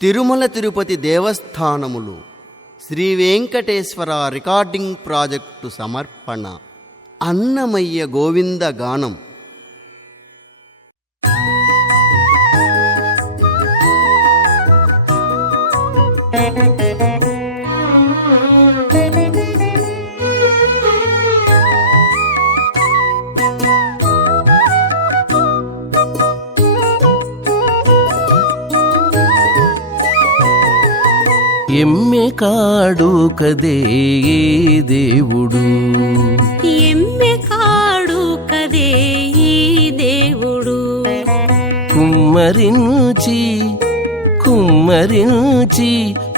Tirumala Tirupati దేవస్థానములు Shri Venkateswara recording project సమర్పణ. అన్నమయ్య గోవింద గానం. ఎమ్మె కాడు కదే దేవుడు, ఎమ్మె కాడు కదే దేవుడు. కుమ్మరించి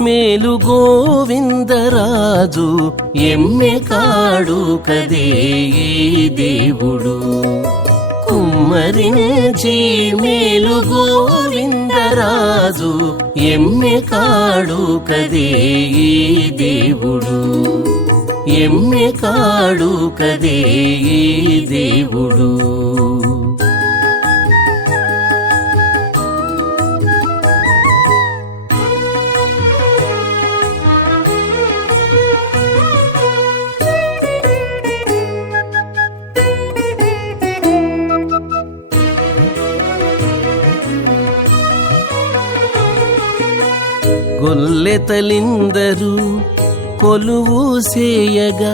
మేలు గోవిందరాజు, ఎమ్మె కాడు కదే దేవుడు. కుమ్మరించి మేలు గోవిందరాజు, ఎమ్మె కాడు కదే దేవుడు. ఎమ్మె కాడు కదే దేవుడు. గొల్లెతలిందరు కొలువు సేయగా,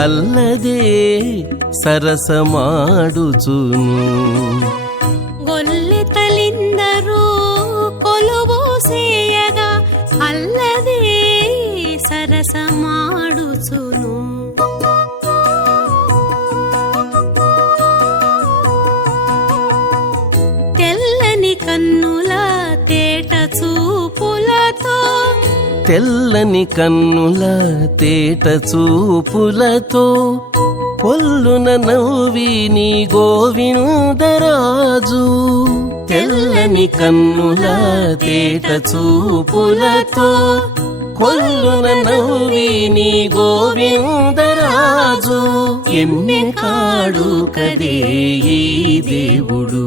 అల్లదే సరసమాడుచును. గొల్లెతలిందరు కొలువు సేయగా, అల్లదే సరసమాడుచును. తెల్లని కన్నుల తేట చూపులతో, తెల్లని కన్నుల తేట చూపులతో, పొల్లున నవ్విని గోవిందరాజు. తెల్లని కన్నుల తేట చూపులతో, కొల్లున నవ్విని గోవిందరాజు, ఎమ్మె కాడు కదే దేవుడు.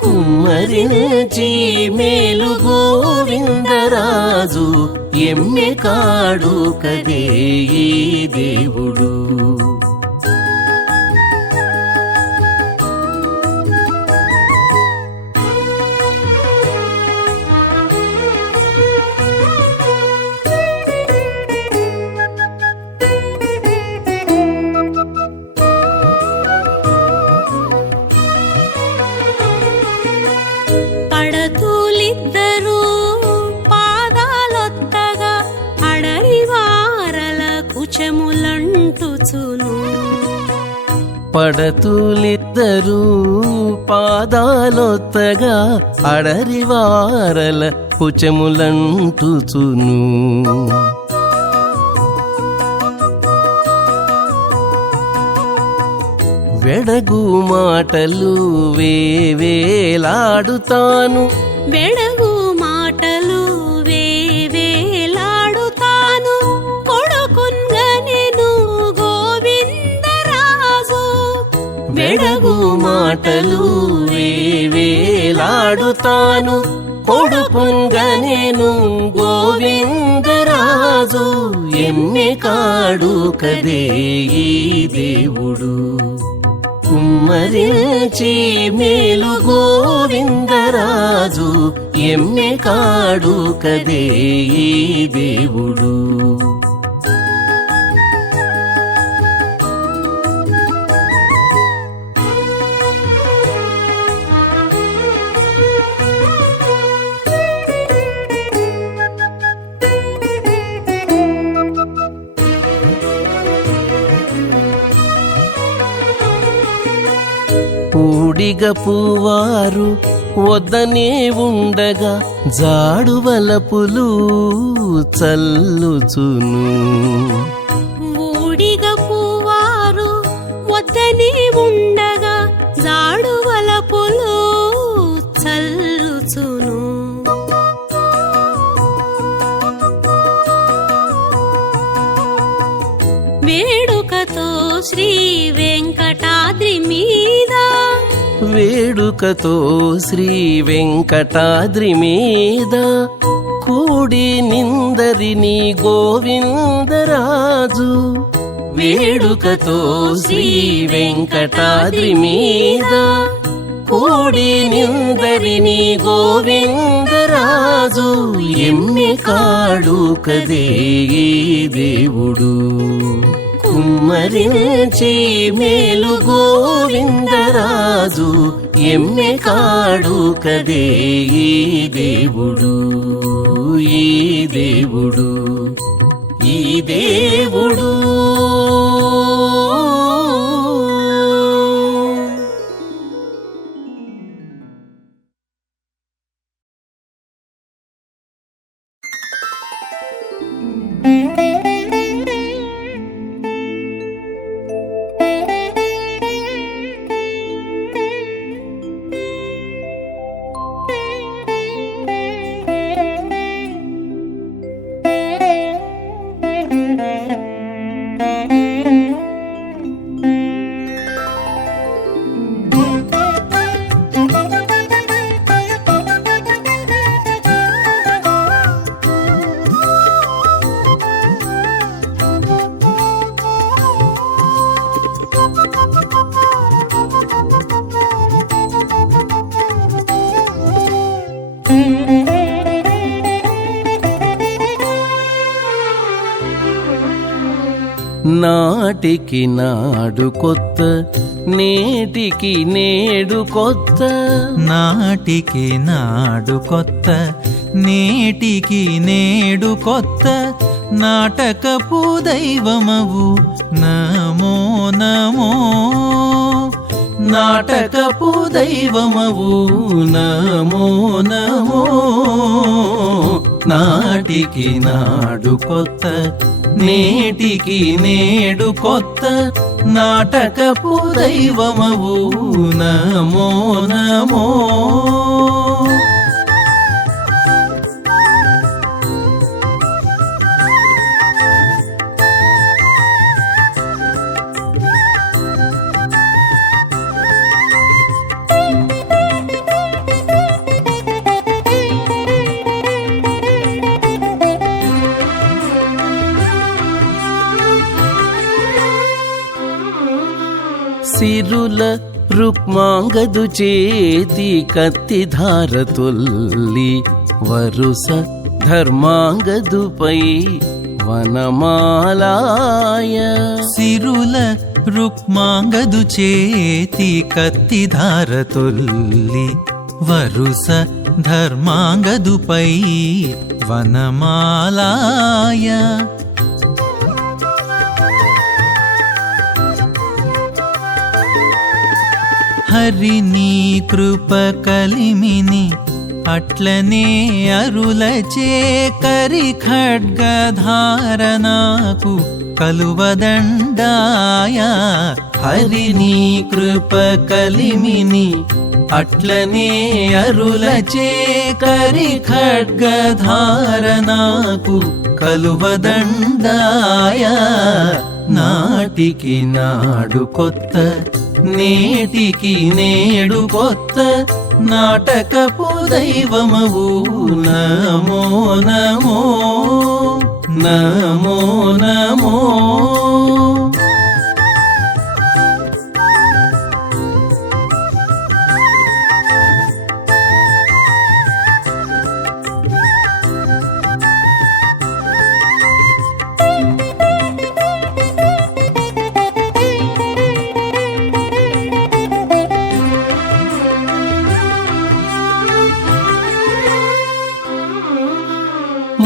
కుమ్మరించి మేలు గోవిందరాజు, ఎమ్మె కాడు కదే దేవుడు. పడతులిద్దరూ పాదాలొత్తగా, అడరివారల కుచములంటుచును. పడతులిద్దరూ పాదాలొత్తగా, అడరివారల కుచములంటుచును. వెడగు మాటలు వేవేలాడుతాను, వెడగు మాటలు వేవేలాడుతాను. కొడుకున్గనెను గోవిందరాజు, వెడగు మాటలు వేవేలాడుతాను. కొడుకుంగనెను గోవిందరాజు, ఎమ్మె కాడు కదే దేవుడు. కుమ్మరించి మేలు గోవిందరాజు, ఎమ్మె కాడు కదే దేవుడు. ఊడిగ పువ్వారు వద్దనే ఉండగా, జాడువలపులు చల్లుచును. ఊడిగ పువ్వారు వద్దనే ఉండగా, జాడువలపులు చల్లుచును. వేడుకతో శ్రీ వెంకటాద్రి మీద, వేడుకతో శ్రీ వెంకటాద్రి మీద కూడి నిందరిని గోవిందరాజు వేడుకతో శ్రీ వెంకటాద్రి మీద కూడి నిందరిని గోవిందరాజు ఎమ్మె కాడు కదే ఈ దేవుడు కుమ్మరించి మేలు గోవిందరాజు ఎమ్మె కాడు కదే ఈ దేవుడు ఈ దేవుడు ఈ దేవుడు. నాటికి నాడు కొత్త నేటికి నేడు కొత్త నాటికి నాడు కొత్త నేటికి నేడు కొత్త నాటకపు దైవమవు నమో నమో నాటకపు దైవమవు నమో నమో నాటికి నాడు కొత్త నేటికి నేడు కొత్త నాటకపు దైవమవు నమో నమో. సిరుల రుక్మాంగదు చేతి కత్తి ధారతొల్లి వరుస ధర్మాంగదుపై వనమాలాయ సిరుల రుక్మాంగదు చేతి కత్తి ధారతొల్లి వరుస ధర్మాంగదుపై వనమాలాయ హరిని కృప కలిమిని అట్లనే అరులచే కరి ఖడ్గధారణకు కలువదండాయ హరిని కృప కలిమిని అట్లనే అరులచే కరి ఖడ్గధారణకు కలువదండాయ నాటికి నాడు కొత్త నేటికి నేడు కొత్త నాటకపు దైవమవు నమో నమో నమో నమో.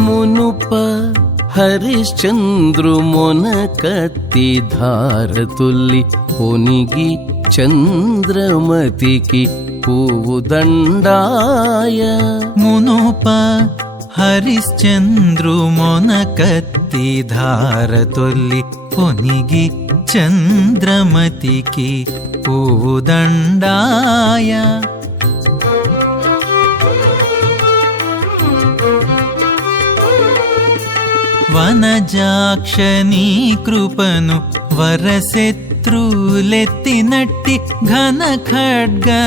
మునుప హరిశ్చంద్రు మొన కత్తి ధారతుల్లి పొనిగి చంద్రమతికి పువ్వు దండాయ మునుప హరిశ్చంద్రు మొన కత్తి ధారతొల్లి పొనిగి చంద్రమతికి పువ్వు దండాయ వనజాక్షని కృపను వరశత్రులెత్తినట్టి ఘన ఖడ్గధారణకు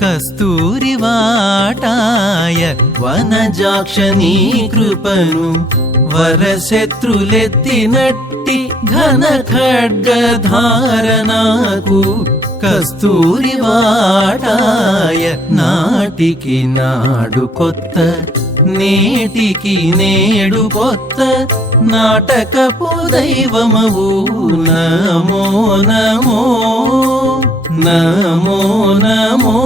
కస్తూరి వాటాయ వనజాక్ష నీ కృపను వరశత్రులెత్తినట్టి ఘన ఖడ్గధారణకు కస్తూరి వాటాయ నాటికి నాడు కొత్త నేటికి నేడు కొత్త నాటకపు దైవమవు నమో నమో నమో నమో.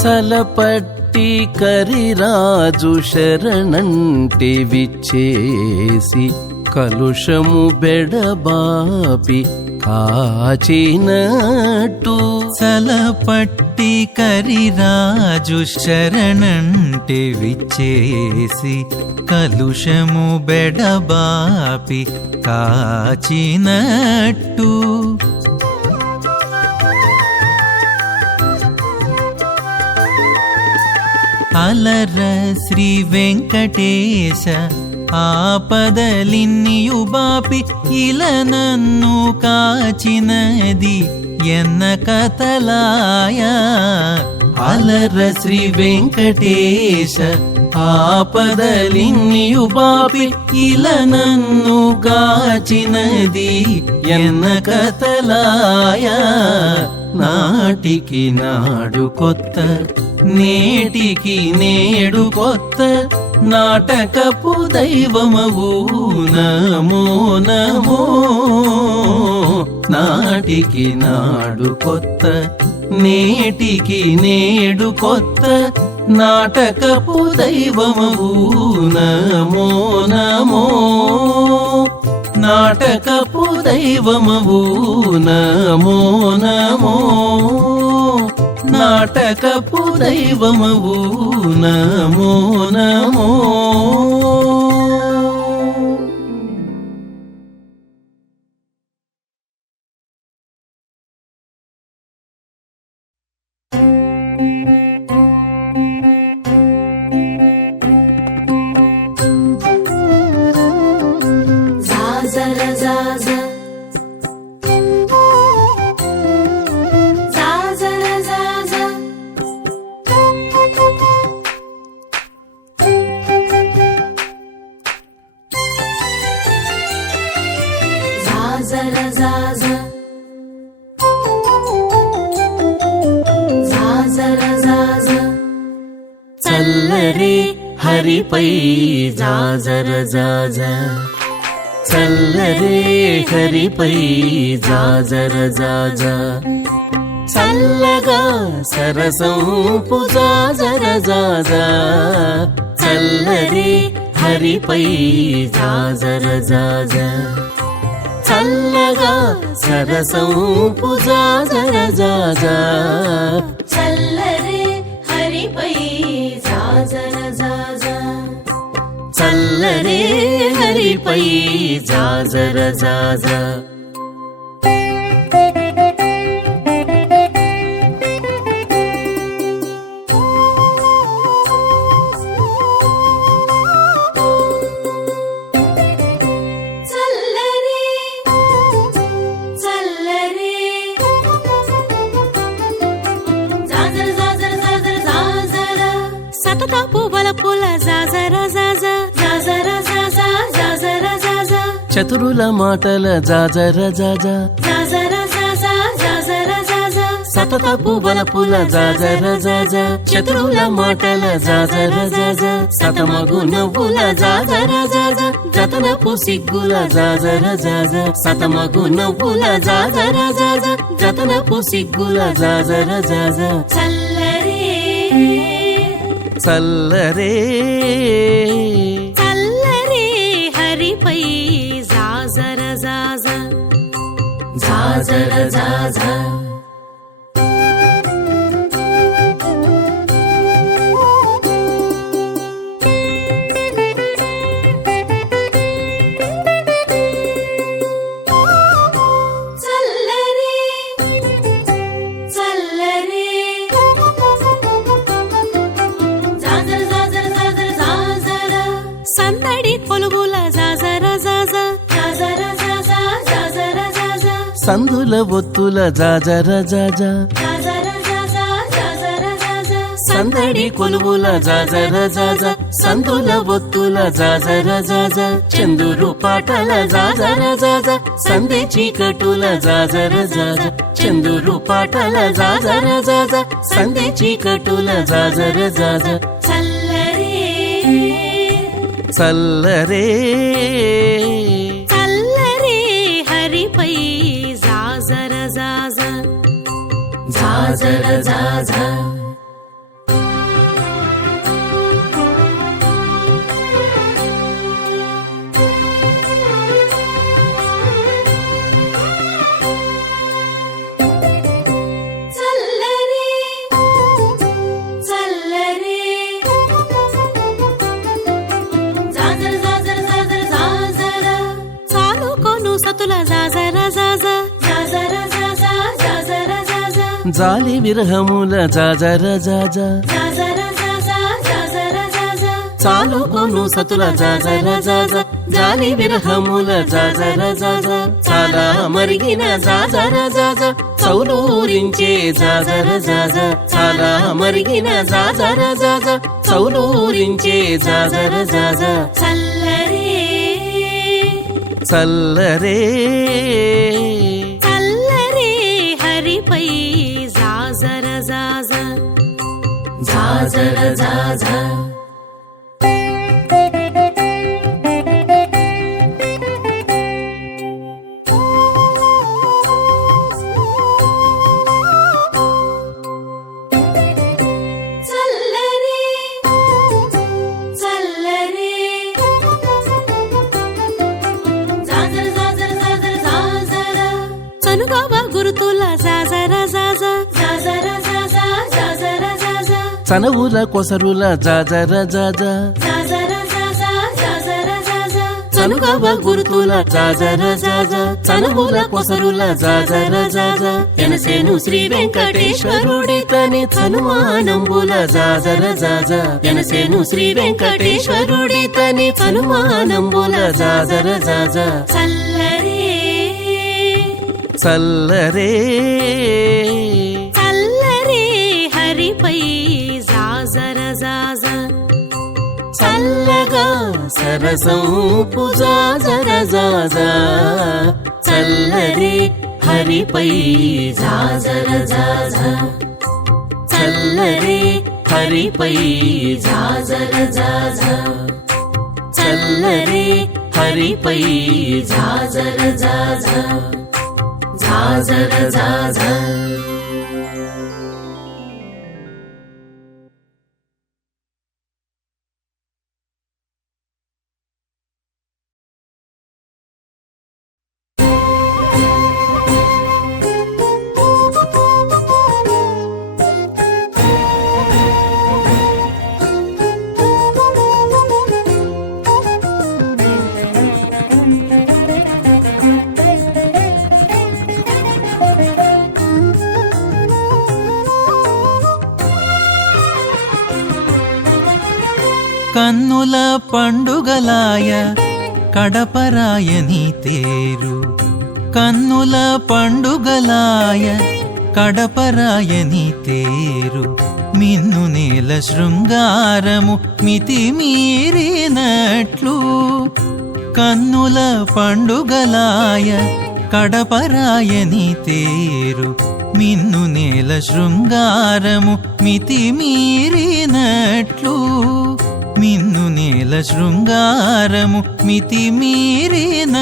చలపట్టి కరిరాజు శరణంటి విచ్చేసి కలుషము బెడబాపి కాచినట్టు చలపట్టి కరిరాజు శరణంటి విచ్చేసి కలుషము బెడబాపి కాచినట్టు అలర శ్రీ వెంకటేశ ఆపదలిన్నియు బాపి ఇలా నన్ను కాచినది ఎన్న కథలాయ. అలర శ్రీ వెంకటేశ ఆపదలిన్నియు బాపి ఇలా నన్ను గాచినది ఎన్న కథలాయ. నాటికి నాడు కొత్త నేటికి నేడు కొత్త నాటకపు దైవమవు నమో నమో. నాటికి నాడు కొత్త నేటికి నేడు కొత్త నాటకపు దైవమవు నమో నమో. నాటకపు దైవమవు నమో నమో. నాటకపు దైవమవు నమో నమో. జాజర జాజ జాజర జాజ జాజర జాజ జాజర జాజ చల్లరే హరిపై జాజర జాజ. చల్లరే హరిపై జాజర జాజ. చల్లగా సరసంపు జాజర జాజ. చల్లరే హరిపై జాజర జాజ. చల్లగా సరసంపు జాజర జాజ. చల్లరే హరిపై జాజర జాజ చల్లరే హరిపై జాజర జాజ. చల్లరే చల్లరే జాజర జాజర జాజర జాజర సతత పువ్వుల పూల జాజర జాజ జాజర జాజ జాజర జాజ చతురుల మాటల జాజర జాజ. జాజర జాజ జాజర జాజ సతత పువ్వుల పూల జాజర జాజ. చతురుల మాటల జాజర జాజ. సతమగు నవ్వుల జాజర జాజ. జతనపు సిగ్గుల జాజర జాజ. సతమగు నవ్వుల జాజర జాజ. జతనపు సిగ్గుల జాజర జాజ. చల్లరే చల్లరే చల్లరే హరిపై జాజర జాజ జాజర జాజ సందుల ఒత్తుల జాజర జాజా జాజర జాజా జాజర జాజా సందడి కొలువుల జాజర జాజా సందుల ఒత్తుల జాజర జాజా చందురు పాటల జాజర జాజా సందే చీకటుల జాజర జాజా చందురు పాటల జాజర జాజా సందే చీకటుల జాజర జాజా చల్లరే చల్లరే చల్లరే హరిపై జాజర జాజా జాజర జాజా చల్లరే చల్లరే జాజర జాజర జాజర జాజర చాలుకొను సతుల జాజర జాజా జాజర జాజా జాజర జాజా జాలి విరహముల జాజర జాజా జాజర జాజా జాజర జాజా చాలుకొను సతుల జాజర జాజా జాలి విరహముల జాజర జాజా చాలా మరిగిన జాజర జాజా చౌలూరించే జాజర జాజా చాలా మరిగిన జాజర జాజా చౌలూరించే జాజర జాజా చల్లరే చల్లరే చల్లరే హరిపై జాజర జాజా జాజర జాజా చల్లరే చల్లరే జాజర జాజర జాజర జాజర చనుగవ గురుతుల జాజర జాజా జాజర జాజా జాజర జాజా చనవుల కొసరుల జాజర జాజా జాజర జాజా జాజర జాజా చనుగవ గురుతుల జాజర జాజా చనవుల కొసరుల జాజర జాజా ఎనసేను శ్రీ వెంకటేశ్వరుడి తని చనుమానంబుల జాజర జాజా ఎనసేను శ్రీ వెంకటేశ్వరుడి తని చనుమానంబుల జాజర జాజా చల్లరే చల్లరే చల్లరే హరిపై జాజర జాజా చల్లగా సరసంపు జాజర జాజా చల్లరే హరిపై జాజర జాజా చల్లరే హరిపై జాజర జాజా చల్లరే హరిపై జాజర జాజా జాజర జాజా కన్నుల పండుగలాయ కడపరాయని తేరు కన్నుల పండుగలాయ కడపరాయని తేరు మిన్ను నేల శృంగారము మితిమీరినట్లు కన్నుల పండుగలాయ కడపరాయని తేరు మిన్ను నేల శృంగారము మితిమీరినట్లు మిన్ను నేల శృంగారము మితిమీరినట్లు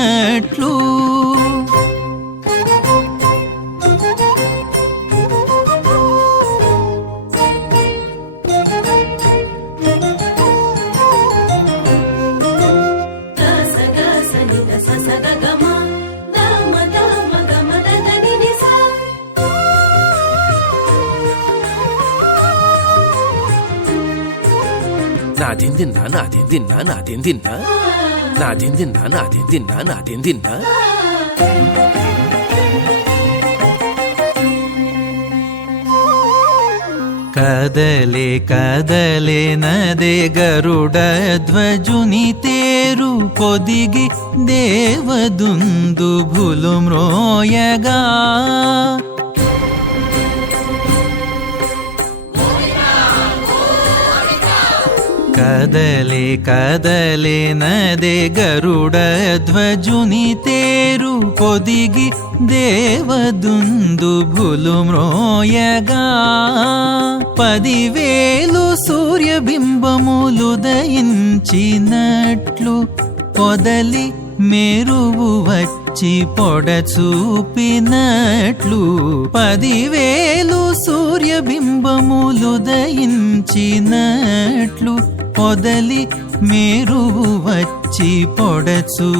నాదిందిన్నా నాదిందిన్నా నాదిందిన్నా నాదిందిన్నా నాదిందిన్నా నాదిందిన్నా కదలే కదలే నదే గరుడ ధ్వజుని తేరు పొదిగి దేవదుందు భులు మ్రోయగా కదలే కదలే నదే గరుడ ధ్వజుని తేరు పొదిగి దేవదుందు భులు మ్రోయగా 10,000 సూర్యబింబములుదయించినట్లు పొదలి మెరువు వచ్చి పొడచూపినట్లు 10,000 సూర్యబింబములుదయించినట్లు పొదలి మెరువు వచ్చి పొడచూపినట్లు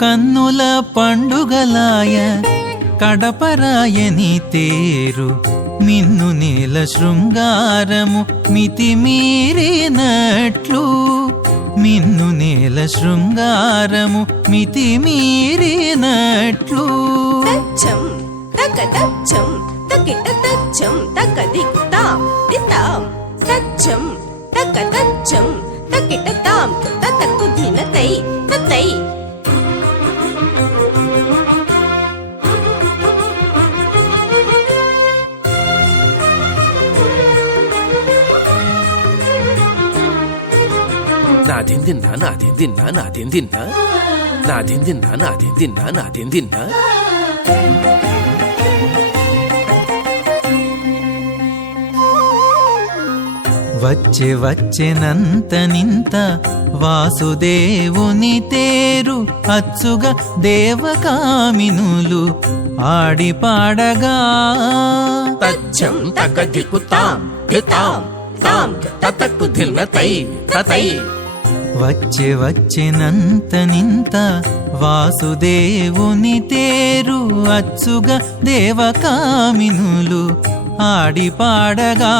కన్నుల పండుగలాయ కడపరాయని తేరు మిన్ను నేల శృంగారము మితిమీరినట్లు మిన్ను నేల శృంగారము మితిమీరినట్లు తచ్చం తక తచ్చం తకిట తచ్చం తక దిక్కుతాం దితాం తచ్చం తక తచ్చం తకిట తాం తతకు దినతై తతై నాదిందిన్నా నాదిందిన్నా నాదిందిన్నా నాదిందిన్నా నాదిందిన్నా నాదిందిన్నా వచ్చే వచ్చెనంత నింత వాసుదేవుని తేరు అచ్చుగా దేవకామినులు ఆడి పాడగా తచ్చం తక దిక్కుతాం దితాం తాం తతకు దినతై తతై వచ్చే వచ్చెనంత నింత వాసుదేవుని తేరు అచ్చుగా దేవకామినులు ఆడి పాడగా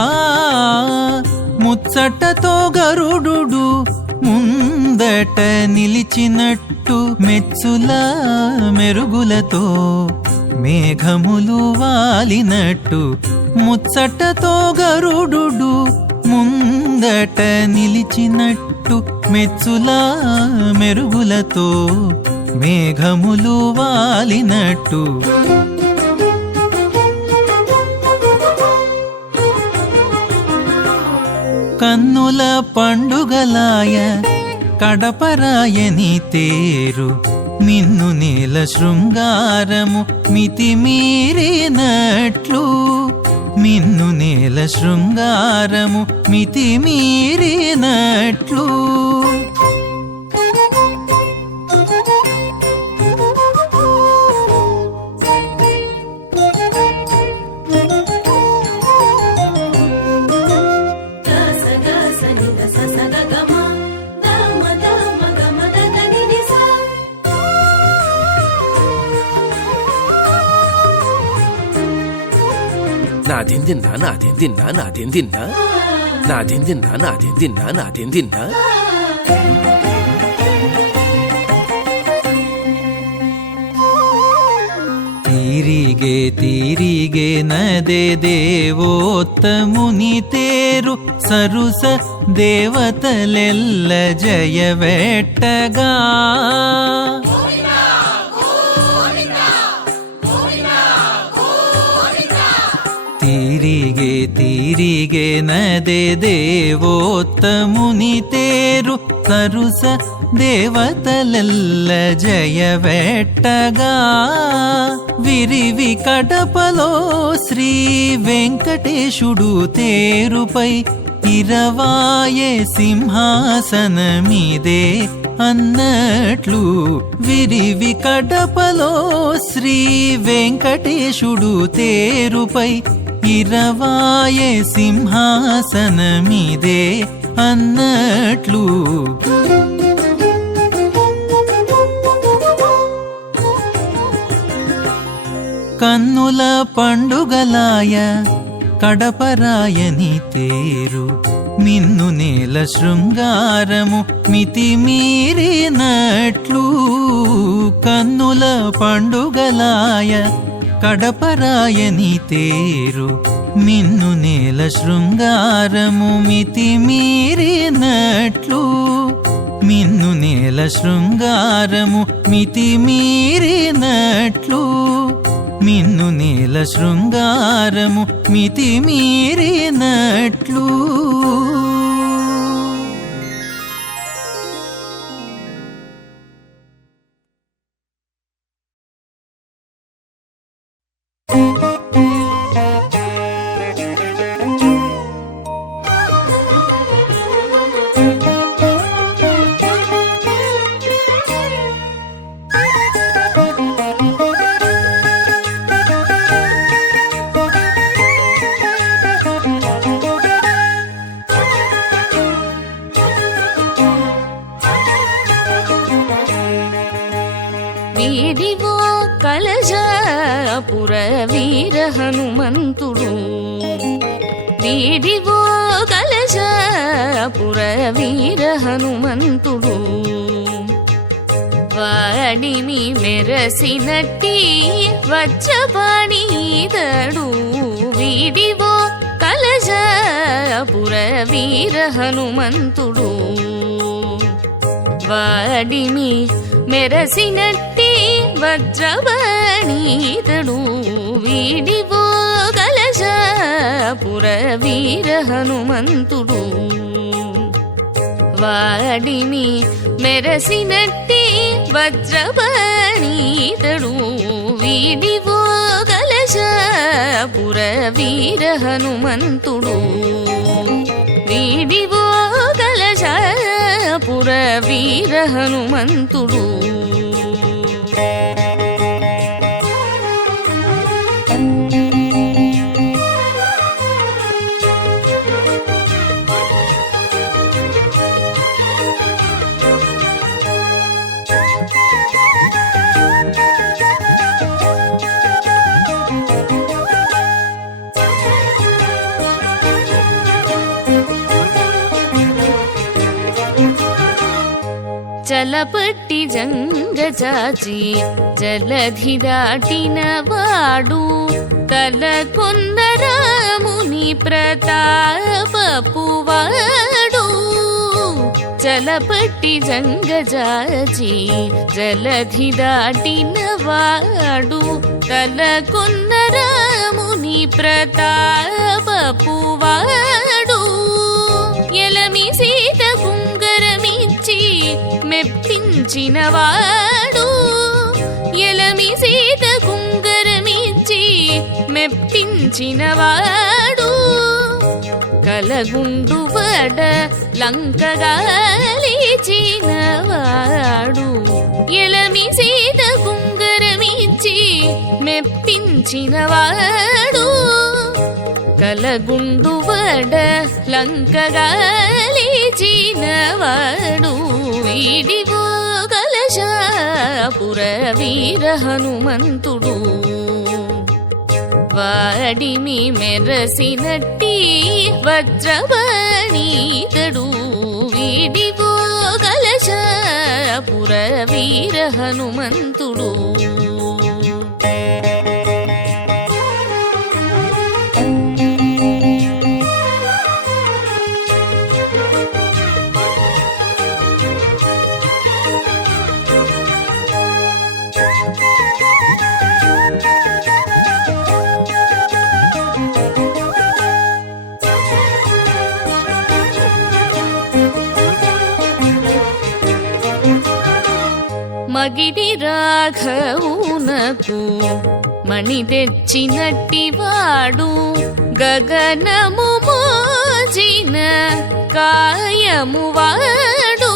ముచ్చటతో గరుడు ముందట నిలిచినట్టు మెచ్చుల మెరుగులతో మేఘములు వాలినట్టు ముచ్చటతో గరుడు ముందట నిలిచినట్టు మెచ్చుల మెరుగులతో మేఘములు వాలినట్టు కన్నుల పండుగలాయ కడపరాయని తేరు మిన్ను నేల శృంగారము మితిమీరినట్లు మిన్ను నేల శృంగారము మితిమీరినట్లు నాదిందిన్నా నాదిందిన్నా నాదిందిన్నా నాదిందిన్నా నాదిందిన్నా నాదిందిన్నా తీరిగే తీరిగే నదే దేవోత్తముని తేరు సరుస దేవతలెల్ల జయవెట్టగా తీరిగే తీరిగే నదే దేవోత్తముని తేరు సరుస దేవతలెల్ల జయవెట్టగా విరివి కడపలో శ్రీ వెంకటేశుడు తేరుపై ఇరవాయే సింహాసనమిదే అన్నట్లు విరివి కడపలో శ్రీ వెంకటేశుడు తేరుపై ఇరవాయే సింహాసనమిదే అన్నట్లు కన్నుల పండుగలాయ కడపరాయని తేరు మిన్ను నేల శృంగారము మితిమీరినట్లు కన్నుల పండుగలాయ కడపరాయని తేరు మిన్ను నేల శృంగారము మితి మీరినట్లు మిన్ను నేల శృంగారము మితి మీరినట్లు మిన్ను నేల శృంగారము మితి మీరినట్లు వీడివో కలజాపుర వీర హనుమంతుడు వీడివో కలజాపుర వీర హనుమంతుడు వాడిని మెరసినట్టి వజ్రపాణీతడు వీడివో కలజాపుర వీర హనుమంతుడు వాడిని మెరసినట్టి వజ్రపాణీతడు వీడివో కలజాపుర వీర హనుమంతుడు వాడిని మెరసినట్టి వజ్రపాణీతడు వీడివో కలజాపుర వీర హనుమంతుడు వీడివో కలజాపుర వీర హనుమంతుడు చలపట్టి జంగజాచి జలధి దాటిన వాడు తలకొన్న రాముని ప్రతాపపువాడు చలపట్టి జంగజాచి జలధి దాటిన వాడు తలకొన్న రాముని ప్రతాపపువాడు ఎలమి సీత కుంగరమిచ్చి మెప్పించినవాడు ఎలమి సీత కుంగరమిచ్చి మెప్పించినవాడు కలగుండు వడ లంకగాలిచినవాడు ఎలమి సీత కుంగరమిచ్చి మెప్పించినవాడు కలగుండు వడ లంకగాలిచినవాడు వీడివో కలజాపుర వీర హనుమంతుడు వాడిని మెరసినట్టి వజ్రపాణీతడు వీడివో కలజాపుర వీర హనుమంతుడు మగిడి రాఘవునకు మణి తెచ్చినట్టి వాడు గగనము మోజిన కాయము వాడు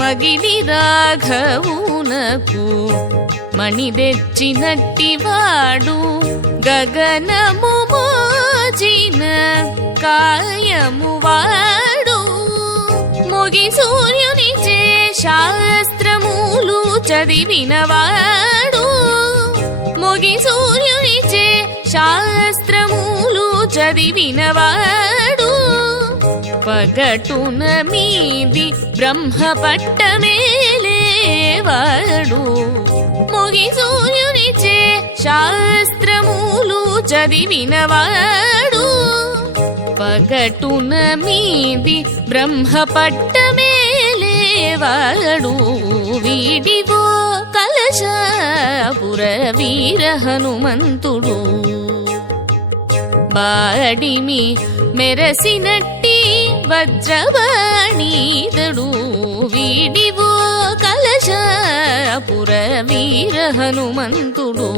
మగిడి రాఘవునకు మణి తెచ్చినట్టి వాడు గగనము మోజిన కాయము వాడు మొగి సూర్యునిచే శాస్త్రములు చదివినవాడు మొగి సూర్యునిచే శాస్త్రములు చదివినవాడు పగటున మీది బ్రహ్మ పట్టమేలే చదివేవాడు మొగి సూర్యునిచే శాస్త్రములు చదివినవాడు పగటున మీది బ్రహ్మ పట్టమేలేవాడు వీడివో కలశాపుర వీర హనుమంతుడు బాడిమి మెరసినట్టి వజ్రవాణీతడు వీడివో కలశాపుర వీర హనుమంతుడు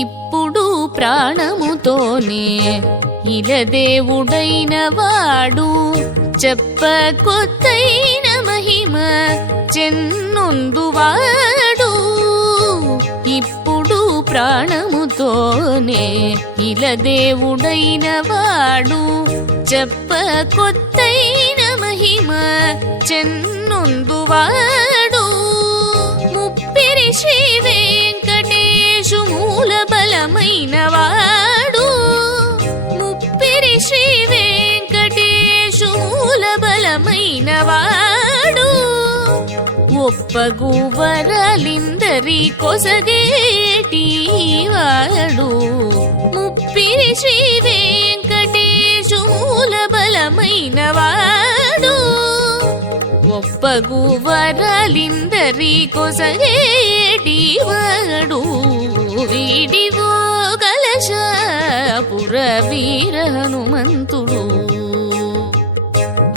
ఇప్పుడు ప్రాణముతోనే ఇలదేవుడైన వాడు చెప్పకొత్తైన మహిమ చెన్నొందువాడు ఇప్పుడు ప్రాణముతోనే ఇలదేవుడైన వాడు చెప్పకొత్తైన మహిమ చెన్నొందువాడు ముప్పిరి శ్రీ వెంకటేశు మూల బలమైన వాడు ముప్పిరి శ్రీ వెంకటేశు మూల బలమైన వాడు ఒప్పగు వరలిందరి కొసగేటి వాడు ముప్పిరి శ్రీ వెంకటేశు మూల బలమైన వాడు ఒప్పగు వరలిందరి కొసగేటి వాడు వీడివో కలశాపుర వీర హనుమంతుడు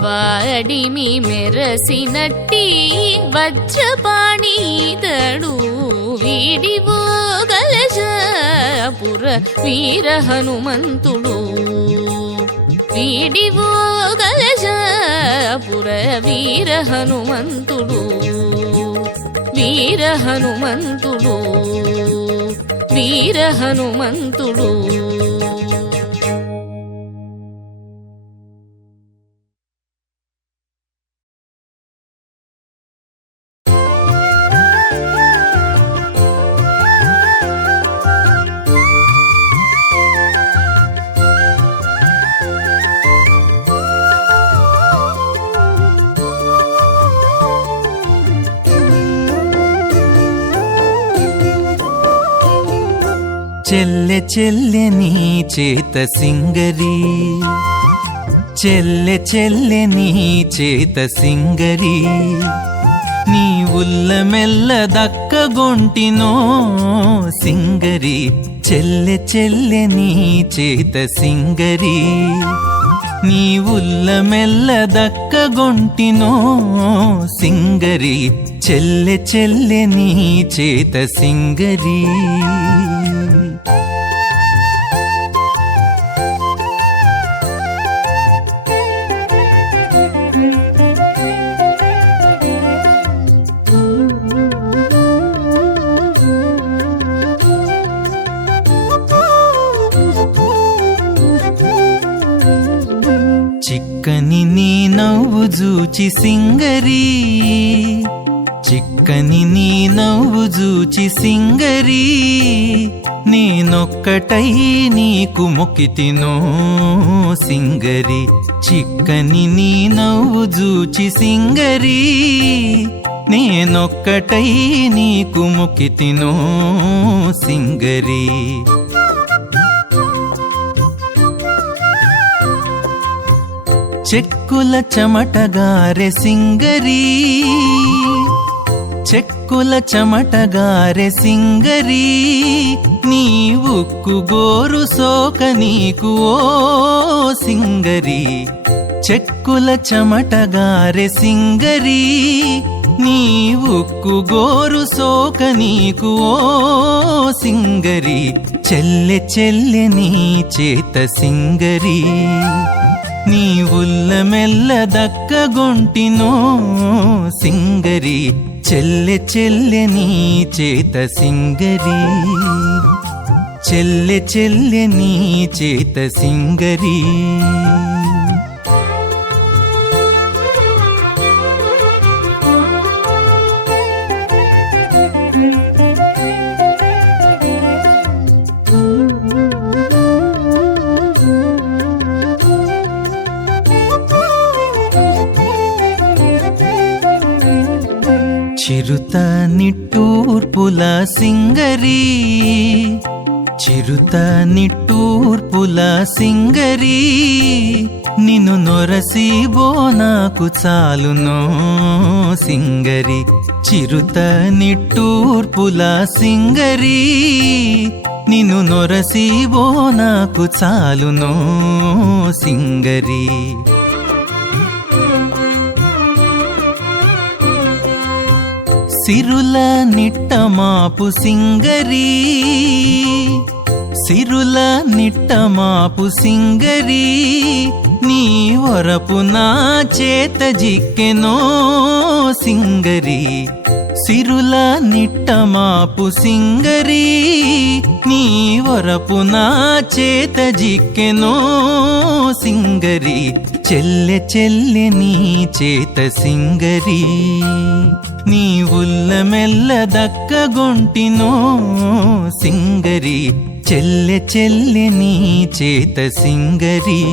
వాడిమి మెరసినట్టి వజ్రపాణీతడు వీడివో కలశాపుర వీర హనుమంతుడు వీడివో కలశాపుర వీర హనుమంతుడు వీర హనుమంతుడు వీర హనుమంతుడు చెల్లె చెల్లె నీ చేత సింగరి చెల్లె చెల్లె నీ చేత సింగరి నీ ఉల్ల మెల్ల దక్కగొంటినో సింగరి చెల్లె చెల్లె నీ చేత సింగరి నీ ఉల్ల మెల్ల దక్కగొంటినో సింగరి చెల్లె చెల్లె నీ చేత సింగరి చిక్కని నీ నవ్వు జూచి సింగరి చిక్కని నీ నవ్వు జూచి సింగరి నేనొక్కటై నీకు మొక్కితినో సింగరి చిక్కని నీ నవ్వు జూచి సింగరి నేనొక్కటై నీకు మొక్కితినో సింగరి చెక్కుల చెమటగారె సింగరి చెక్కుల చెమటగారె సింగరి నీ ఉక్కు గోరు సోక నీకు ఓ సింగరి చెక్కుల చెమటగారె సింగరి నీ ఉక్కు గోరు సోక నీకు ఓ సింగరి చెల్లె చెల్లె నీ చేత సింగరి నీ ఉల్ల మెల్ల దక్కగొంటినో సింగరి చెల్లె చెల్లె నీ చేత సింగరి, చెల్లె చెల్లె నీ చేత సింగరి. చిరుత నిట్టూర్పుల సింగరి, చిరుత నిట్టూర్పుల సింగరి. నిన్ను నొరసి బోనాకు చాలునో సింగరి. చిరుత నిట్టూర్పుల సింగరి, నిన్ను నొరసి బోనాకు చాలునో సింగరి. సిరుల నిట్టమాపు సింగరి, సిరుల నిట్టమాపు సింగరి. నీ వరపు నా చేత జిక్కెనో సింగరి. సిరుల నిట్టమాపు సింగరి, నీ వరపు నా చేత జిక్కెనో సింగరి. చెల్లె చెల్లె నీ చేత సింగరి, నీ ఉల్ల మెల్ల దక్కగొంటినో సింగరి. చెల్లె చెల్లె నీ చేత సింగరి,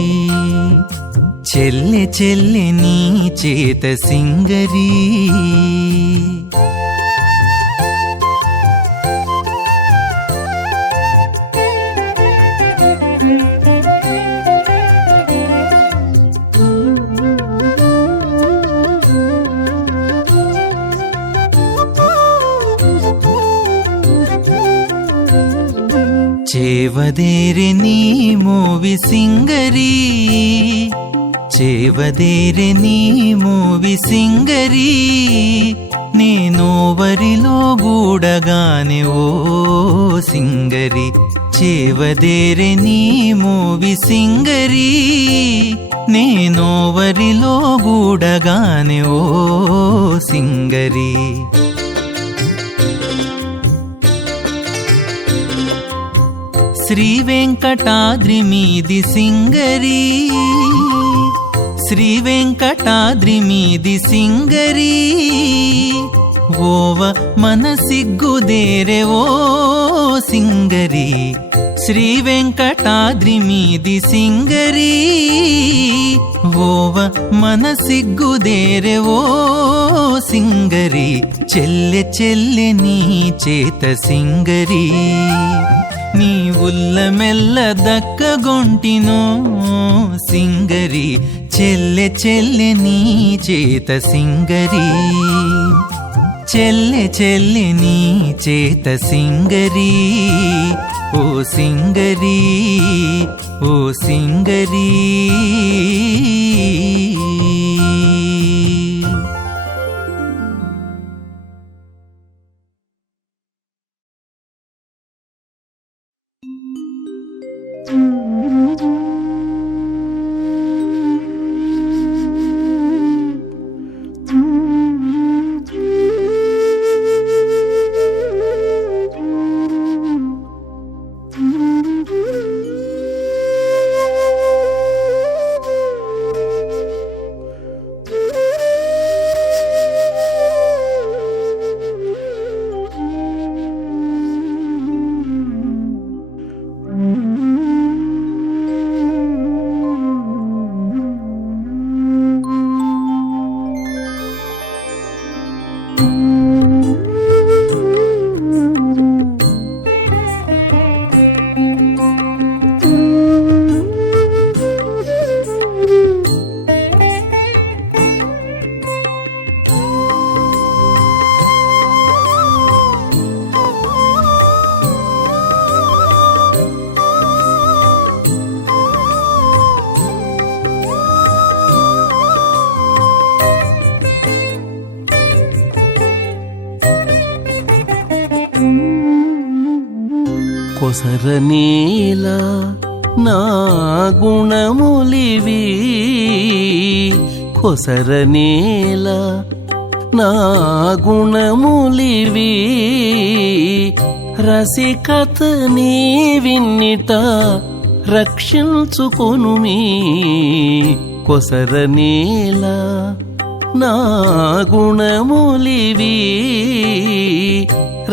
చెల్లె చెల్లె నీ చేత సింగరి. చేవదేరి నీ మోవి సింగరి, చేవదేరి నీ మోవి సింగరి. నేనోవరిలో గూడగానే ఓ సింగరి. చేవదేరి నీ మోవి సింగరి, నేనోవరిలో గూడగానే ఓ సింగరి. శ్రీ వెంకటాద్రి మీది సింగరి, శ్రీ వెంకటాద్రి మీది సింగరి. ఓవ మన సిగ్గుదేరే ఓ సింగరి. శ్రీ వెంకటాద్రి మీది సింగరి, ఓవ మన సిగ్గుదేరే ఓ సింగరి. చెల్లె చెల్లె నీ చేత సింగరి, నీ ఉల్ల మెల్ల దక్కగొంటినో సింగరి. చెల్లె చెల్లె నీ చేత సింగరి, చెల్లె చెల్లె నీ చేత సింగరి. ఓ సింగరి, ఓ సింగరి. కొసరనేలా నా గుణములివి, కొసరనేలా నా గుణములివి రసికత నీ విన్నిట రక్షించుకొనుమీ కొసరనేలా నా గుణములివి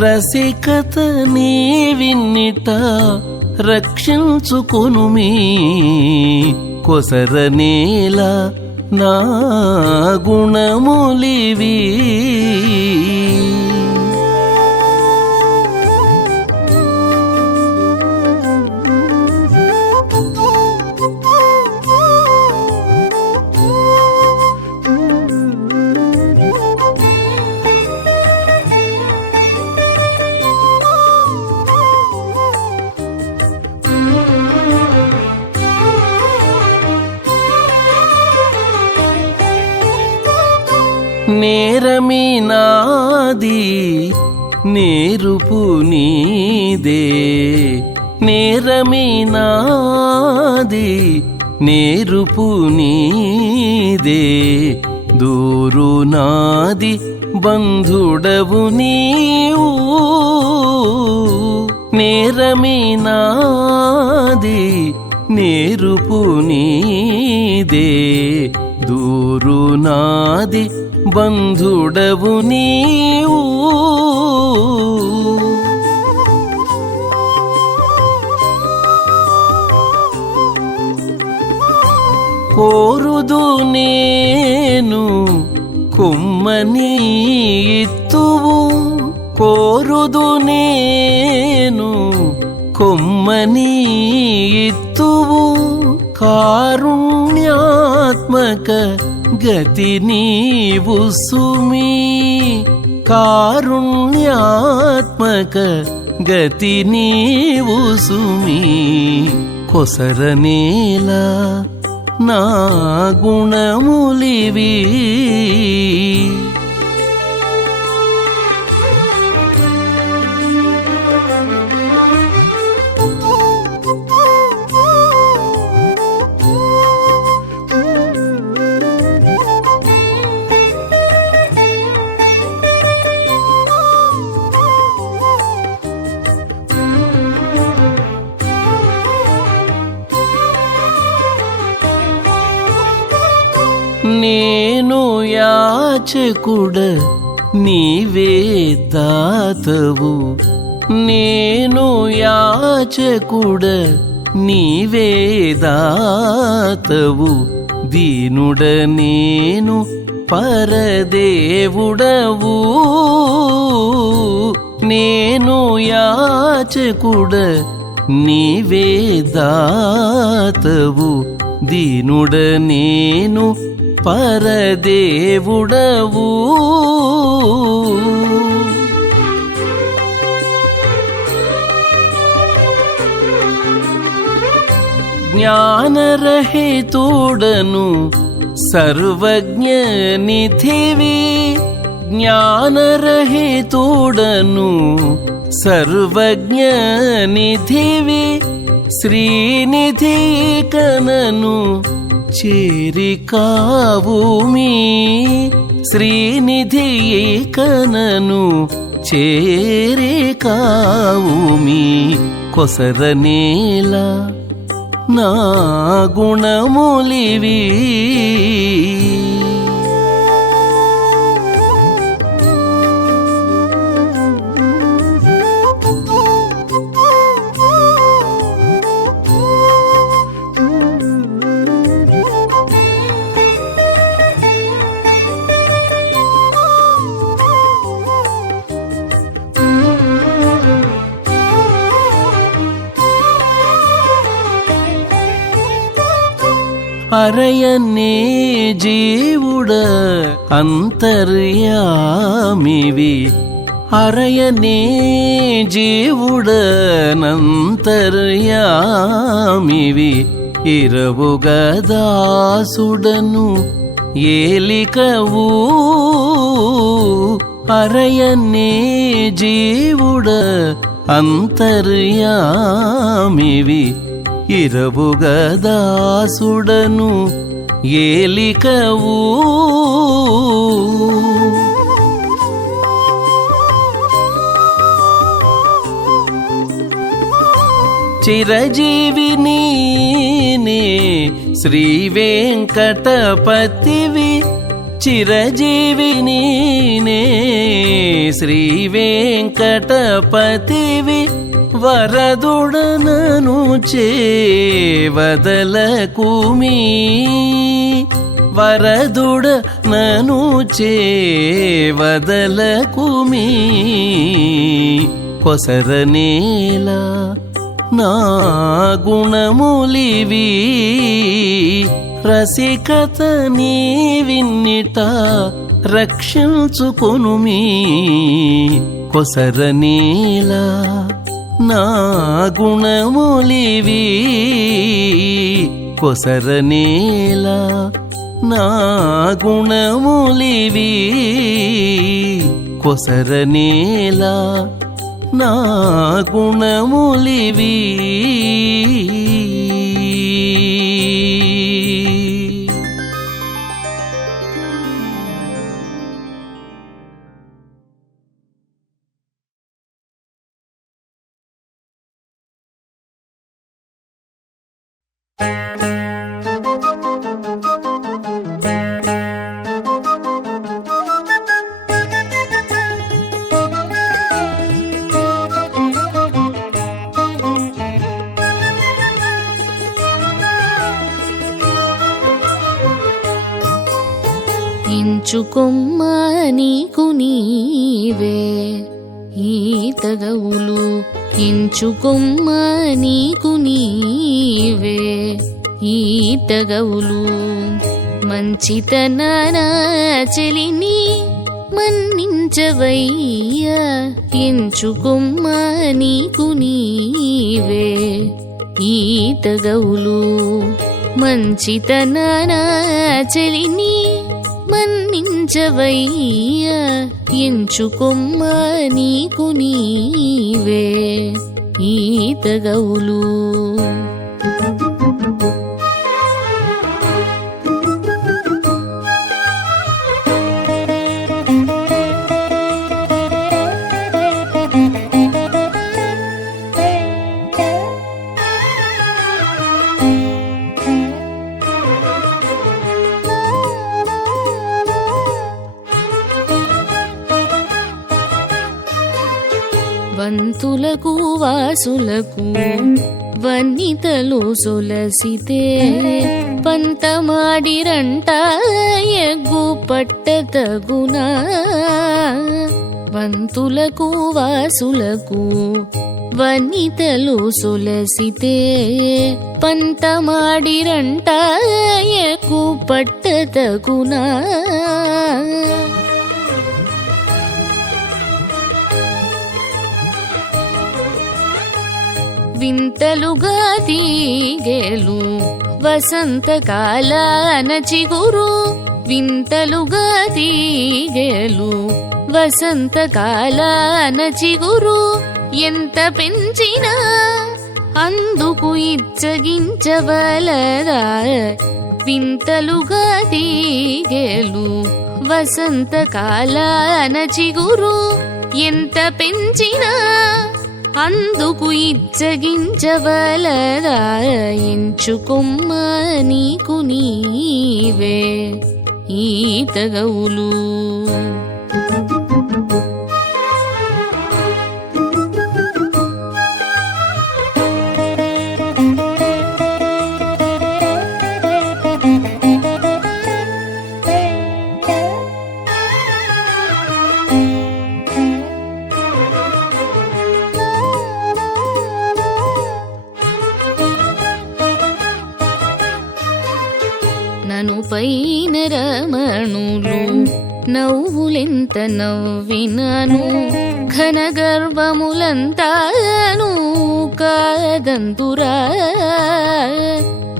రసికత నీ విన్నిట రక్షించుకొనుమీ కొసరనేలా నా గుణములివి నేరమి నాది నేరుపు నీదే నేరమి నాది నేరుపు నీదే దూరు నాది బంధుడవు నీవు నేరమి నాది నేరుపు నీదే దూరు నాది బంధుడవు నీవు కోరుదు నేను కొమ్మని ఇత్తువు కోరుదు నేను కొమ్మని ఇత్తువు కారుణ్యాత్మక గతి నీవు సుమీ కారుణ్యాత్మక గతి నీవు సుమీ కొసరనేలా నా గుణములివి నేను యాచకుడ నీవే దాతవు నేను యాచకుడ నీవే దాతవు దీనుడ నేను పరదేవుడవు నేను యాచకుడ నీవే దాతవు దీనుడ నేను పరదేవుడవు జ్ఞానరహితుడను సర్వజ్ఞనిధివి జ్ఞానరహితుడను సర్వజ్ఞనిధివి శ్రీనిధి కనను చేరి కావుమీ శ్రీనిధి కనను చేరి కావుమీ కొసరనేలా నా గుణములివి అరయనే జీవుడ అంతర్యామివి అరయనే జీవుడనంతర్యామివి ఇరవుగదాసుడను ఏలికవు అరయనే జీవుడ అంతర్యామివి ఇరవుగదాసుడను ఏలికవు చిరజీవి నీనే శ్రీ వెంకటపతివి చిరజీవి నీనే శ్రీ వెంకటపతివి వరదుడనను చేవదలకుమీ వరదుడ నను చేవదలకుమీ కొసరనేలా నా గుణములివి రసికత నీ విన్నిట రక్షించుకొనుమీ కొసరనేలా నా గుణములివి కొసరనేలా నా గుణములివి కొసరనేలా నా గుణములివి ఎంచుకొమ్మ నీకు నీవే ఈతగవులు ఎంచుకొమ్మ నీకు నీవే ఈతగవులు మంచితనాన చెలిని మన్నించవయ్యా ఎంచుకొమ్మ నీకు నీవే ఈతగవులు మంచితనాన చెలిని మన్నించవయ్యా ఎంచుకొమ్మ నీకు నీవే ఈతగవులు వంతులకు వాసులకు వన్నితలు సొలసితే పంతమాడిరంట ఎగ్గు పట్టతగునా వంతులకు వాసులకు వన్నితలు సొలసితే పంతమాడిరంట ఎగ్గు పట్టతగునా వింతలుగా తీగేలు వసంతకాలాన చిగురు వింతలుగా తీగేలు వసంతకాలాన చిగురు ఎంత పెంచినా అందుకు ఇచ్చగించవలదా వింతలుగా తీగేలు వసంతకాలాన చిగురు ఎంత పెంచినా అందుకు ఇచ్చగించవలదా ఎంచుకొమ్మ నీకు నీవే ఈతగవులు నను పైన రమణులు నవ్వులెంత నవ్వినాను ఘన గర్వములంతాను కాదంతురా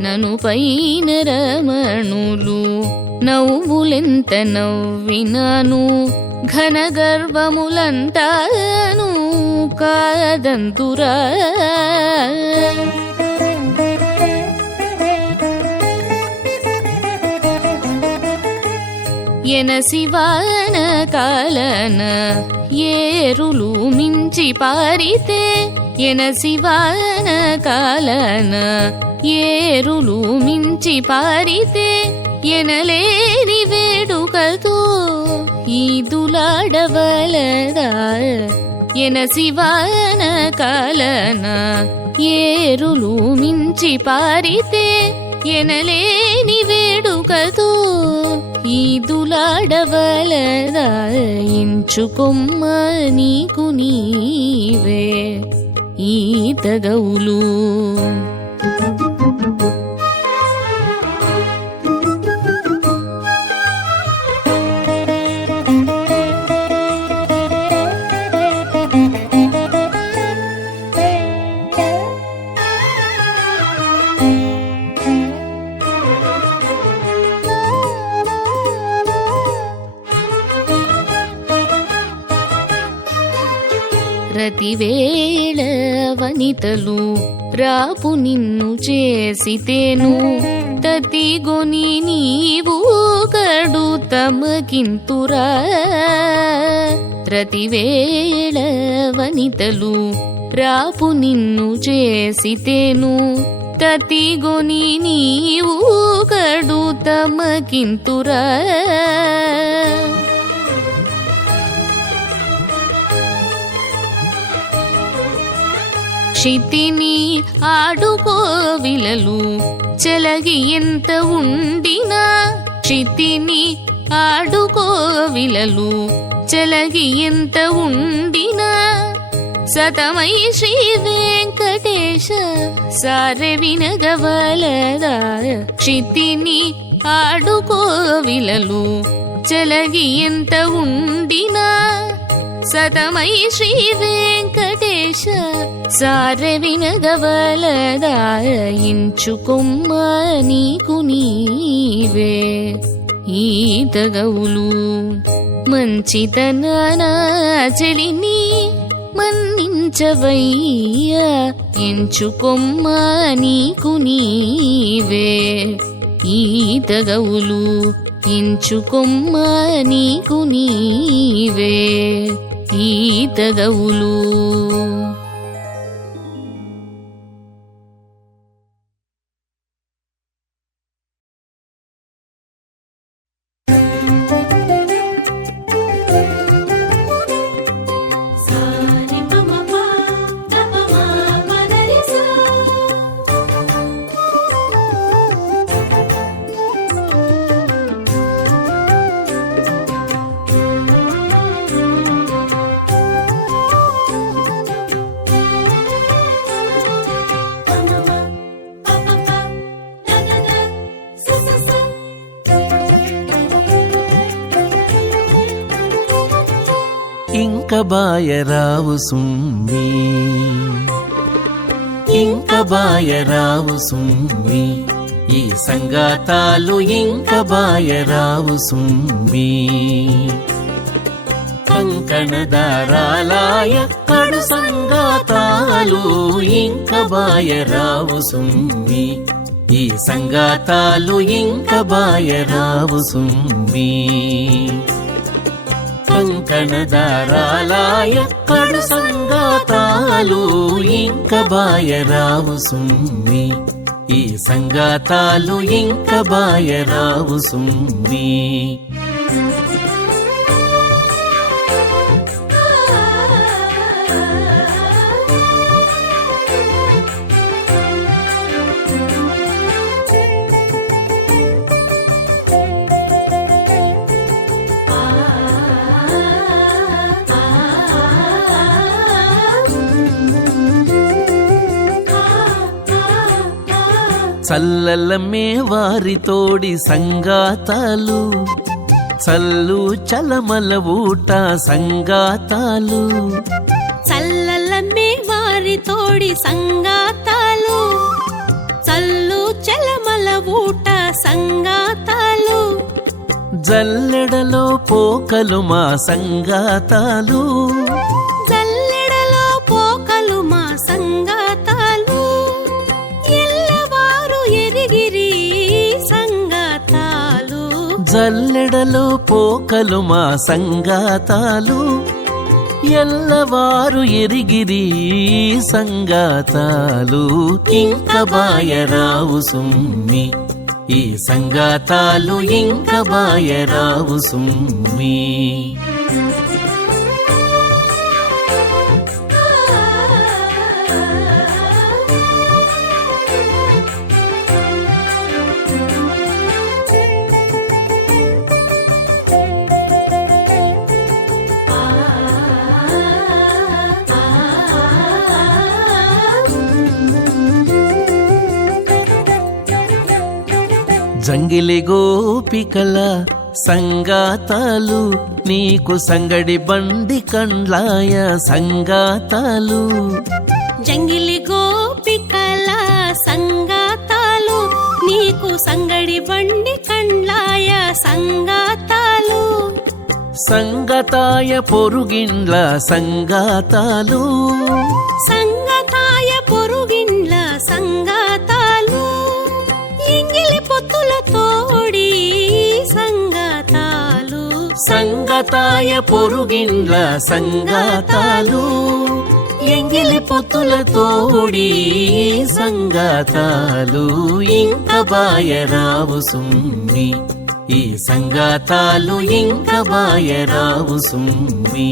నను పైన రమణులు నవ్వులెంత నవ్వినాను ఘన గర్వములంతాను కాదంతురా ఎనసివాన కాలన ఏరులు మించి పారితే ఎనసివాన కాలన ఏరులు మించి పారితే ఎనలేని వేడుకతో ఈదులాడవలదా ఎనసివాన కాలన ఏరులు మించి పారితే ఎనలేని వేడుకతో ఈదులాడవలదా ఎంచుకొమ్మ నీకు నీవే ఈతగవులు. ప్రతివేళ వనితలు రాపు నిన్ను చేసితేను తతిగొని నీవు కడు తమకింతురా. ప్రతివేళ వనితలు రాపు నిన్ను చేసితేను తతిగొని నీవు కడు తమకింతురా. క్షితిని ఆడుకోవిలలు చెలగి ఎంత ఉండినా క్షితిని ఆడుకోవిలలు చెలగి ఎంత ఉండినా సతమై శ్రీ వెంకటేశ సారె వినగవలదా. క్షితిని ఆడుకోవిలలు చెలగి ఎంత ఉండినా సతమై శ్రీ వెంకటేశ సారె వినగవలదా ఎంచుకొమ్మ నీకు నీవే ఈతగవులు. మంచితనాన చెలిని మన్నించవయ్యా ఎంచుకొమ్మ నీకు నీవే ఈతగవులు. ఎంచుకొమ్మ నీకు నీవే ఈతగవులు. ఇంక బాయరావు సుమ్మి, ఇంక బాయరావు సుమ్మి, ఈ సంగాతాలు ఇంక బాయరావు సుమ్మి. కంకణ దారాలాయ కడు సంగాతాలు ఇంక బాయరావు సుమ్మి, ఈ సంగాతాలు ఇంక బాయరావు సుమ్మి. కంకణ దారాలాయ కడు సంగాతాలు ఇంక బాయరావు సుమ్మి, ఈ సంగాతాలు ఇంక బాయరావు సుమ్మి. చల్లలమే వారితోడి సంగాతాలు, చల్లు చలమల ఊట సంగాతాలు. చల్లలమ్మే వారితోడి సంగాతాలు, చల్లు చలమల ఊట సంగాతాలు. జల్లెడలో పోకలు మా సంగాతాలు, జల్లెడలో పోకలు మా సంగాతాలు. ఎల్లవారు ఎరిగిరి సంగాతాలు, జల్లెడలో పోకలు మా సంగాతాలు. ఎల్లవారు ఎరిగిరి సంగాతాలు ఇంక బాయరావు సుమ్మి ఈ సంగాతాలు ఇంక బాయరావు సుమ్మి జంగిలి గోపికల సంగాతాలు నీకు సంగడి బండి కండ్లాయ సంగాతాలు జంగిలి గోపికల సంగాతాలు నీకు సంగడి బండి కండ్లాయ సంగాతాలు సంగతాయ పొరుగిండ్ల సంగాతాలు సంగతాయ పొరుగిండ్ల సంగాతాలు ఎంగిలి పొత్తుల తోడి సంగాతాలు సంగతాయ పొరుగిండ్ల సంగాతాలు ఎంగిలి పొత్తుల తోడి సంగాతాలు ఇంక బాయరావు సుమ్మి ఈ సంగాతాలు ఇంక బాయరావు సుమ్మి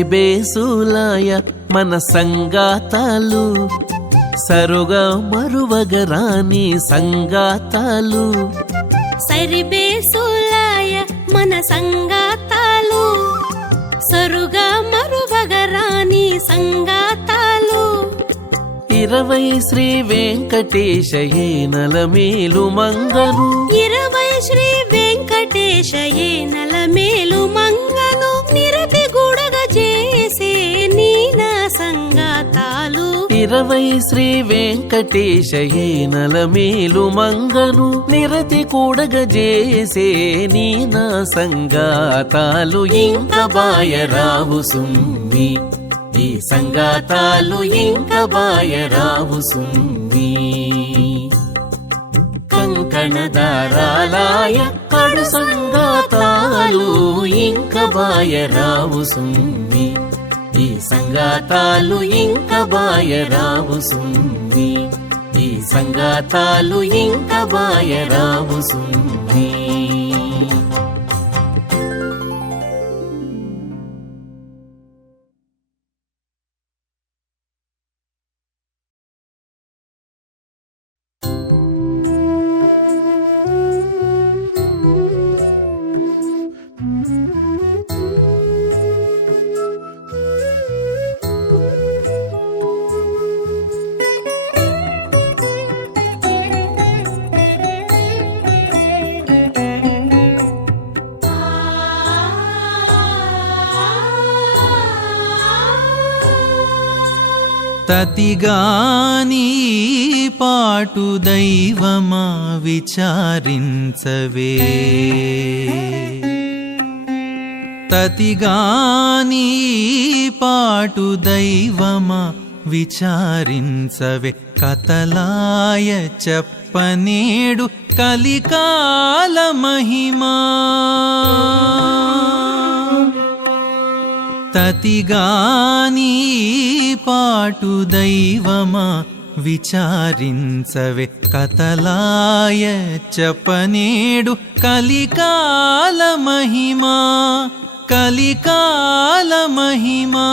సరిబేసులాయ మన సంగాతాలు సరుగా మరువగరాని సంగాతాలు సరిబేసులాయ మన సంగాతాలు సరుగా మరువగరాని సంగాతాలు 20 శ్రీ వెంకటేశ ఏనల మేలు మంగను 20 శ్రీ వెంకటేశ ఏనల మేలు మంగను నిరతి గూడగ చేసే నీన సంగాతాలు 20 శ్రీ వెంకటేశ ఏనల మేలు మంగను నిరతి కూడగ చేసే నీన సంగాతాలు ఇంక బాయరావు సుమ్మి ఈ సంగాతాలు ఇంక బాయరావు సుమ్మి కంకణదారాలాయ కడు సంగాతాలు ఇంక బాయరావు సుమ్మి ఈ సంగాతాలు ఇంక బాయరావు సుమ్మి ఈ సంగాతాలు ఇంక బాయరావు సుమ్మి తతిగాని పాటు దైవమా విచారించవే తతిగాని పాటు దైవమా విచారించవే కతలాయ చెప్పనేడు కలికాల మహిమా తతిగాని పాటు దైవమా విచారించవే కతలాయ చెప్పనేడు కలికాల మహిమా కలికాల మహిమా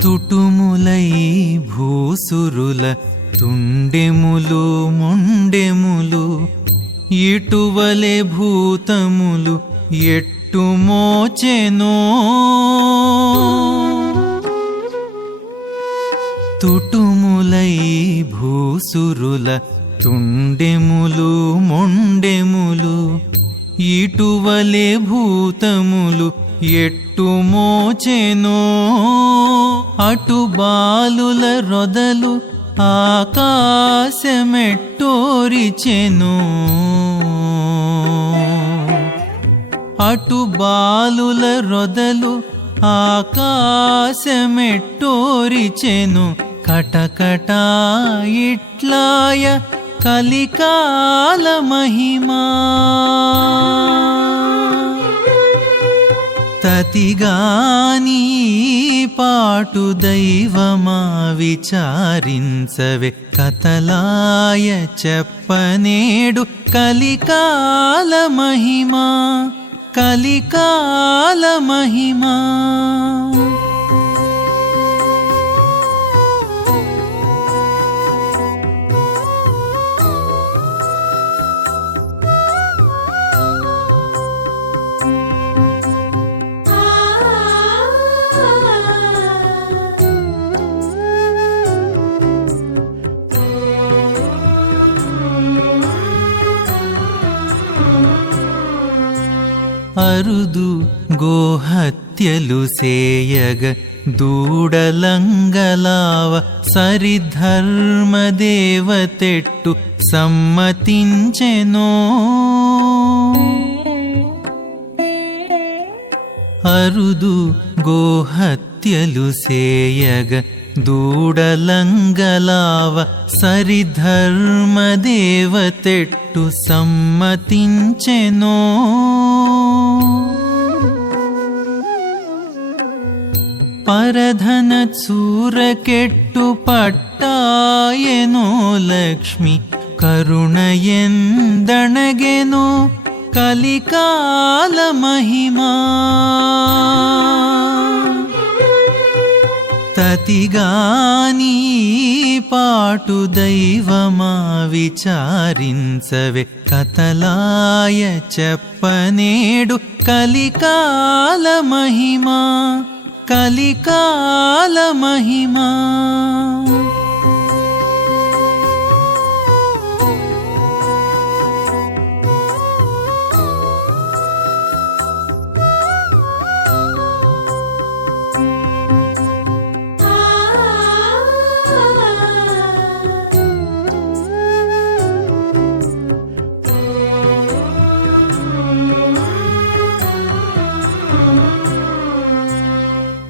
తుటుములై భూసురుల తుండెములు మొండెములు ఇటువలే భూతములు ఎట్టు మోచెనో తుటుములై భూసురుల తుండెములు మొండెములు ఇటువలే భూతములు ఎట్టు మోచెనో అటు బాలుల రొదలు ఆకాశమెట్టోరిచెను అటు బాలుల రొదలు ఆకాశమెట్టోరిచెను కటకటా ఇట్లాయ కలికాల మహిమా తతిగాని పాటు దైవమా విచారించవే కథలాయ చెప్పనేడు కలికాల మహిమా కలికాల మహిమా అరుదు గోహత్యలు సేయగ దూడలంగలావ సరిధర్మదేవతెట్టు సమ్మతించెనో అరుదు గోహత్యలు సేయగ దూడలంగలావ సరిధర్మదేవతెట్టు సమ్మతించెనో పరధన చూరకెట్టు పట్టాయెనో లక్ష్మి కరుణయందణగెనో కలికాల మహిమా తతిగాని పాటు దైవమా విచారించవే కథలాయ చెప్పనేడు కలికాల మహిమా కలికాల మహిమా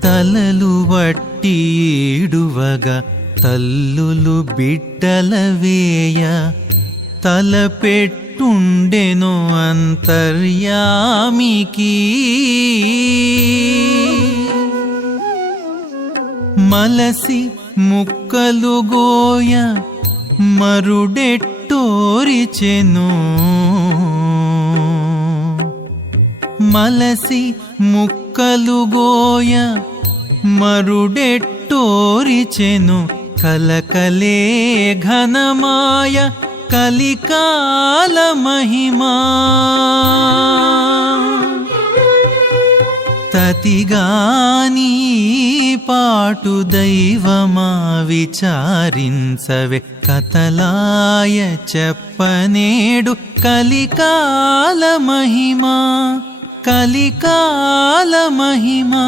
తలలు వట్టి ఈడువగా తల్లులు బిడ్డల వేయ తలపెట్టుండెనో అంతర్యామికి మలసి ముక్కలు గోయ మరుడెట్టోరిచెను మలసి ముక్కలు గోయ మరుడెట్టోరిచెను కలకలే ఘనమాయ కలికాల మహిమా తతిగాని పాటు దైవమా విచారించవే కథలాయ చెప్పనేడు కలికాల మహిమా కలికాల మహిమా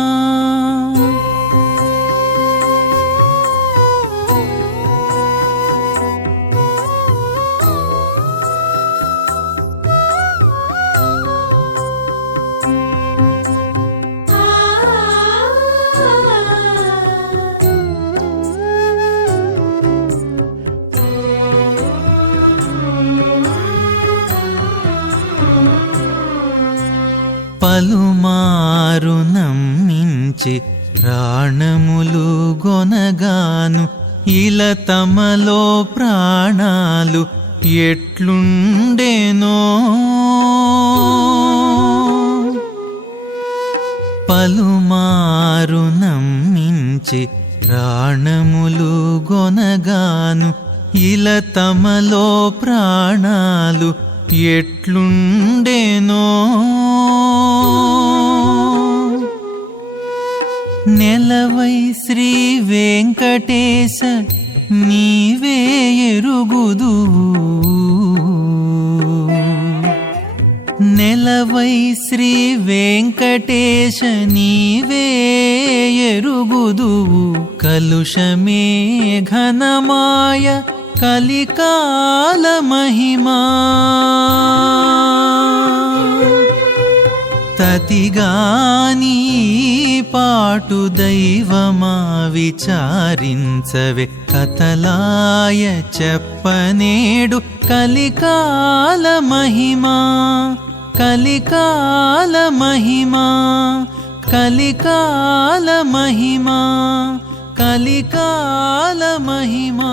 పలుమారు నమ్మించి ప్రాణములు గొనగాను ఇల తమలో ప్రాణాలు ఎట్లుండెనో పలుమారు నమ్మించి ప్రాణములు గొనగాను ఇల తమలో ప్రాణాలు ఎట్లుండెనో నెలవై శ్రీ వెంకటేశ నీవే ఎరుగుదువు నెలవై శ్రీ వెంకటేశ నీవే ఎరుగుదువు కలుషమే ఘనమాయ కలికాల మహిమా తతిగాని పాటు దైవమా విచారించవే కతలాయ చెప్పనేడు కలికాల మహిమా కలికాల మహిమా కలికాల మహిమా కలికాల మహిమా